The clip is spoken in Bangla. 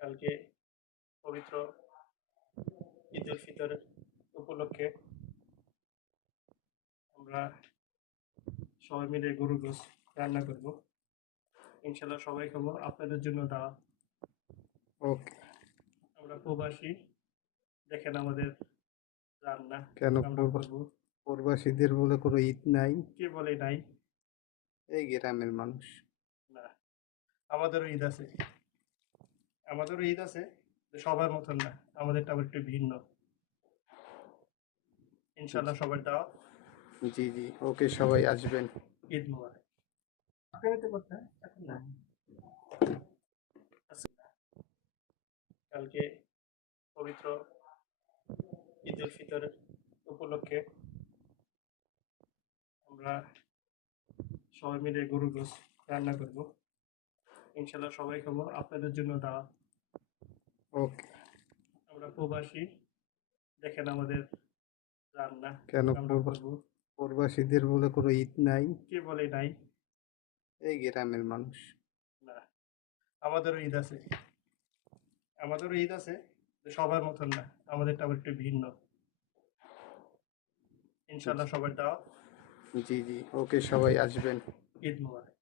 কালকে পবিত্র ঈদ উল ফিতর উপলক্ষে আমরা সবাই মিলে গরুর গোশত রান্না করব। ইনশাল্লাহ সবাই খাবো, আপনাদের জন্য দাওয়াত। ওকে। আমরা প্রবাসী, দেখেন আমাদের রান্না কেন আমরা করবো। প্রবাসীদের বলে কোনো ঈদ নাই? কে বলে নাই? এই গ্রামের মানুষ। না, আমাদেরও ঈদ আছে, সবার মতন না, আমাদেরটা আবার একটু ভিন্ন। ইনশাল্লাহ সবার দাওয়াত। জি জি, ওকে, সবাই আসবেন। ঈদ মোবারক। কালকে পবিত্র ঈদ উল ফিতর উপলক্ষে আমরা সবাই মিলে গরুর গোশত রান্না করব। ইনশাল্লাহ সবাই খাবো, আপনাদের জন্য দাওয়াত। ওকে। আমরা প্রবাসী, দেখেন আমাদের রান্না কেন আমরা করবো। প্রবাসীদের বলে কোনো ঈদ নাই? কে বলে নাই? এই গ্রামের মানুষ। না, আমাদেরও ঈদ আছে, সবার মতন না, আমাদেরটা আবার একটু ভিন্ন। ইনশাল্লাহ সবার দাওয়াত। জি জি, ওকে, সবাই আসবেন। ঈদ মোবারক।